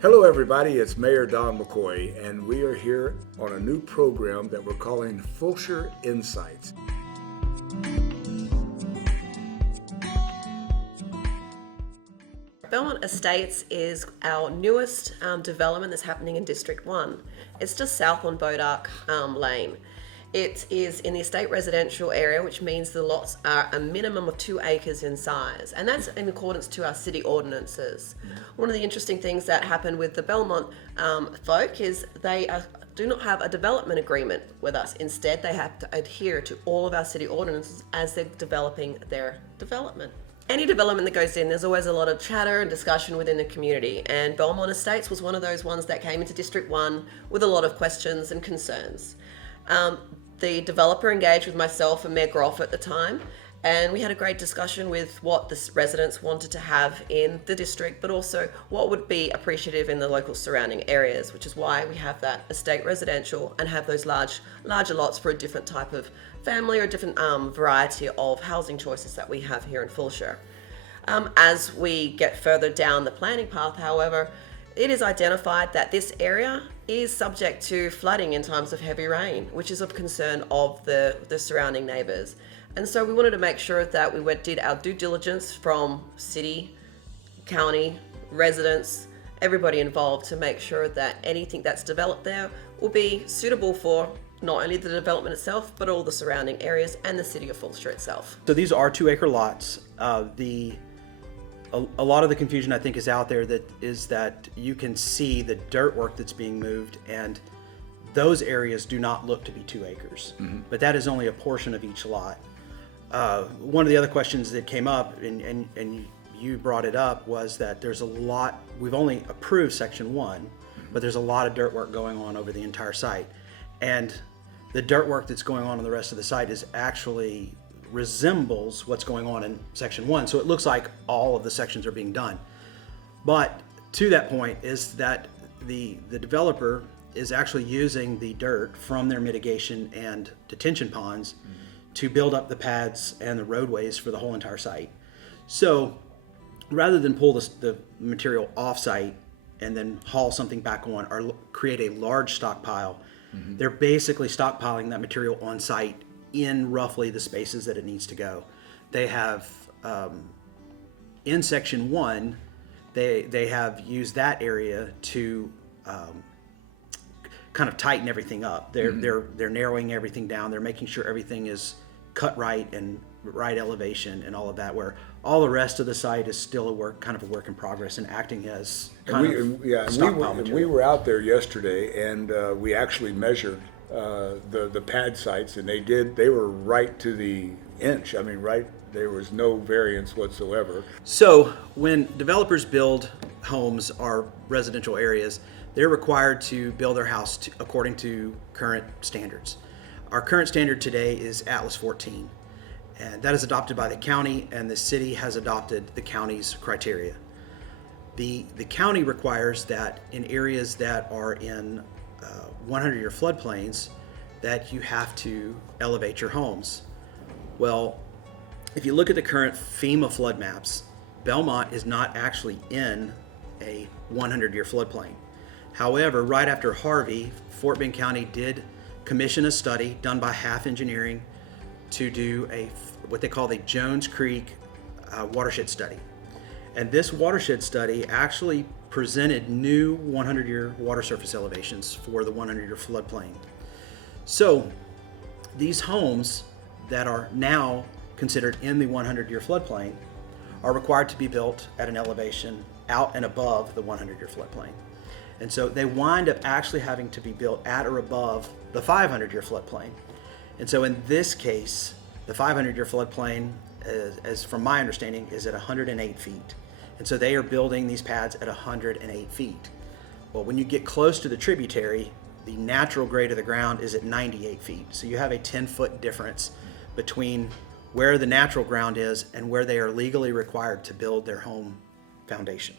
Hello everybody, it's Mayor Don McCoy, and we are here on a new program that we're calling Fulshear Insights. Belmont Estates is our newest development that's happening in District 1. It's just south on Bodark Lane. It is in the estate residential area, which means the lots are a minimum of 2 acres in size, and that's in accordance to our city ordinances. One of the interesting things that happened with the Belmont folk is they do not have a development agreement with us. Instead, they have to adhere to all of our city ordinances as they're developing their development. Any development that goes in, there's always a lot of chatter and discussion within the community, and Belmont Estates was one of those ones that came into District 1 with a lot of questions and concerns. The developer engaged with myself and Mayor Groff at the time, and we had a great discussion with what the residents wanted to have in the district, but also what would be appreciative in the local surrounding areas, which is why we have that estate residential and have those larger lots for a different type of family or a different variety of housing choices that we have here in Fulshear. As we get further down the planning path, however, it is identified that this area is subject to flooding in times of heavy rain, which is of concern of the surrounding neighbours. And so we wanted to make sure that we did our due diligence from city, county, residents, everybody involved to make sure that anything that's developed there will be suitable for not only the development itself, but all the surrounding areas and the city of Fulshear itself. So these are 2 acre lots. A lot of the confusion I think is out there that you can see the dirt work that's being moved, and those areas do not look to be 2 acres, but that is only a portion of each lot. One of the other questions that came up, and you brought it up, was that there's a lot, we've only approved section 1, but there's a lot of dirt work going on over the entire site. And the dirt work that's going on the rest of the site is actually resembles what's going on in section 1. So it looks like all of the sections are being done. But to that point is that the developer is actually using the dirt from their mitigation and detention ponds to build up the pads and the roadways for the whole entire site. So rather than pull the material off site and then haul something back on or create a large stockpile, they're basically stockpiling that material on site in roughly the spaces that it needs to go. They have, in section 1, they have used that area to kind of tighten everything up. They're narrowing everything down. They're making sure everything is cut right and right elevation and all of that, where all the rest of the site is still a work in progress and acting as stockpile material. We were out there yesterday, and we actually measured the pad sites, and they were right to the inch. I mean, right, there was no variance whatsoever. So when developers build homes or residential areas, they're required to build their house according to current standards. Our current standard today is Atlas 14, and that is adopted by the county, and the city has adopted the county's criteria. The county requires that in areas that are in 100-year floodplains that you have to elevate your homes. Well, if you look at the current FEMA flood maps, Belmont is not actually in a 100-year floodplain. However, right after Harvey, Fort Bend County did commission a study done by HALFF Engineering to do what they call the Jones Creek watershed study. And this watershed study actually presented new 100-year water surface elevations for the 100-year floodplain. So these homes that are now considered in the 100-year floodplain are required to be built at an elevation out and above the 100-year floodplain. And so they wind up actually having to be built at or above the 500-year floodplain. And so in this case, the 500-year floodplain, as from my understanding, is at 108 feet. And so they are building these pads at 108 feet. Well, when you get close to the tributary, the natural grade of the ground is at 98 feet. So you have a 10-foot difference between where the natural ground is and where they are legally required to build their home foundation.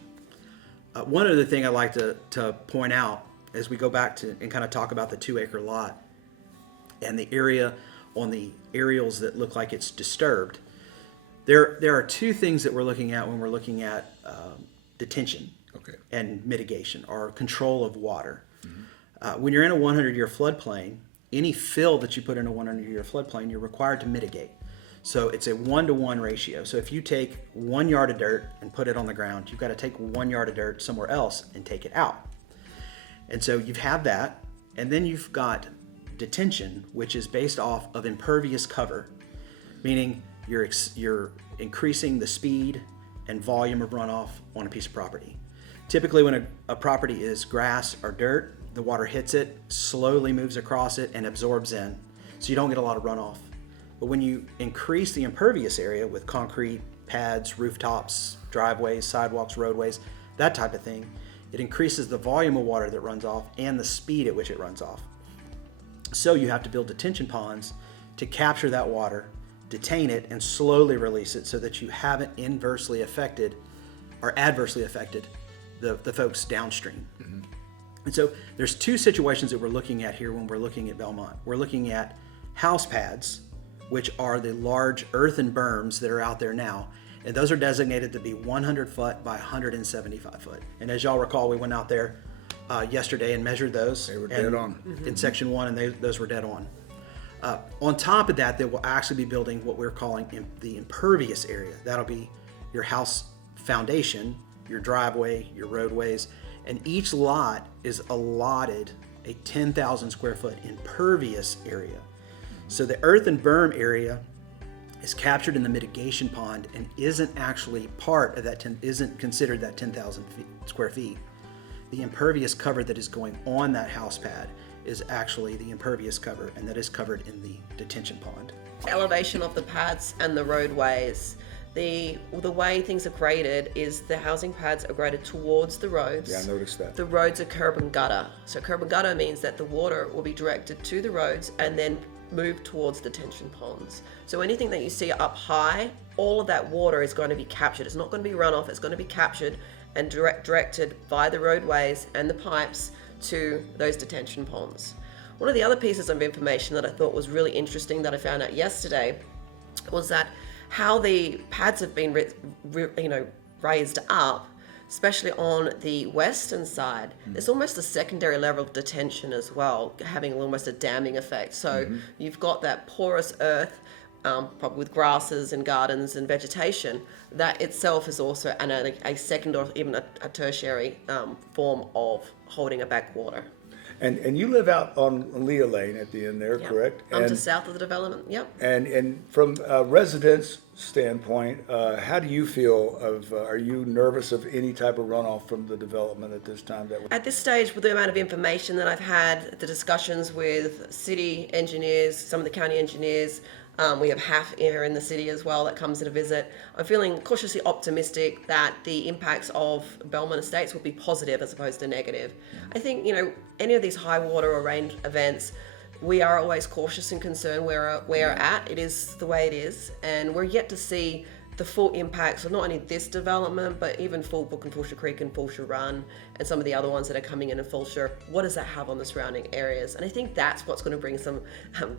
One other thing I'd like to point out as we go back to and kind of talk about the 2-acre lot and the area on the aerials that look like it's disturbed, there are 2 things that we're looking at when we're looking at detention. and mitigation or control of water. When you're in a 100-year floodplain, any fill that you put in a 100-year floodplain, you're required to mitigate. So it's a 1-to-1 ratio. So if you take 1 yard of dirt and put it on the ground, you've got to take 1 yard of dirt somewhere else and take it out. And so you have that, and then you've got detention, which is based off of impervious cover, meaning you're increasing the speed and volume of runoff on a piece of property. Typically when a property is grass or dirt, the water hits it, slowly moves across it, and absorbs in, so you don't get a lot of runoff. But when you increase the impervious area with concrete, pads, rooftops, driveways, sidewalks, roadways, that type of thing, it increases the volume of water that runs off and the speed at which it runs off. So you have to build detention ponds to capture that water, detain it, and slowly release it so that you haven't inversely affected or adversely affected the folks downstream. And so there's two situations that we're looking at here when we're looking at Belmont. We're looking at house pads, which are the large earthen berms that are out there now. And those are designated to be 100 foot by 175 foot. And as y'all recall, we went out there yesterday and measured those. They were dead on. In section 1, and those were dead on. On top of that, they will actually be building what we're calling the impervious area. That'll be your house foundation, your driveway, your roadways, and each lot is allotted a 10,000 square foot impervious area. So the earthen berm area is captured in the mitigation pond and isn't actually part of that, isn't considered that 10,000 square feet. The impervious cover that is going on that house pad is actually the impervious cover, and that is covered in the detention pond. Elevation of the pads and the roadways. The way things are graded is the housing pads are graded towards the roads. Yeah, I noticed that. The roads are curb and gutter. So curb and gutter means that the water will be directed to the roads and then move towards detention ponds. So anything that you see up high, all of that water is going to be captured. It's not going to be runoff, it's going to be captured and directed by the roadways and the pipes to those detention ponds. One of the other pieces of information that I thought was really interesting that I found out yesterday was that how the pads have been raised up, especially on the western side. There's almost a secondary level of detention as well, having almost a damming effect. So you've got that porous earth, probably with grasses and gardens and vegetation, that itself is also a second or even a tertiary form of holding a backwater. And you live out on Leah Lane at the end there, Yep. correct? I'm just south of the development, yep. And from a resident's standpoint, how do you feel are you nervous of any type of runoff from the development at this time? At this stage, with the amount of information that I've had, the discussions with city engineers, some of the county engineers, we have HALFF here in the city as well that comes to visit. I'm feeling cautiously optimistic that the impacts of Belmont Estates will be positive as opposed to negative. I think, any of these high water or rain events, we are always cautious and concerned where we're at. It is the way it is, and we're yet to see the full impacts of not only this development, but even Fullbrook and Fulshear Creek and Fulshear Run and some of the other ones that are coming in Fulshear. What does that have on the surrounding areas? And I think that's what's going to bring some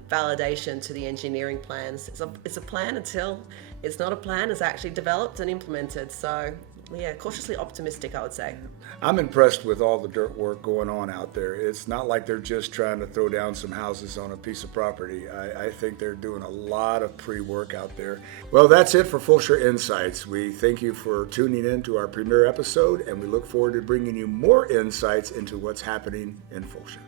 validation to the engineering plans. It's a plan until it's not a plan, it's actually developed and implemented. So yeah, cautiously optimistic, I would say. I'm impressed with all the dirt work going on out there. It's not like they're just trying to throw down some houses on a piece of property. I think they're doing a lot of pre-work out there. Well, that's it for Fulshear Insights. We thank you for tuning in to our premiere episode, and we look forward to bringing you more insights into what's happening in Fulshear.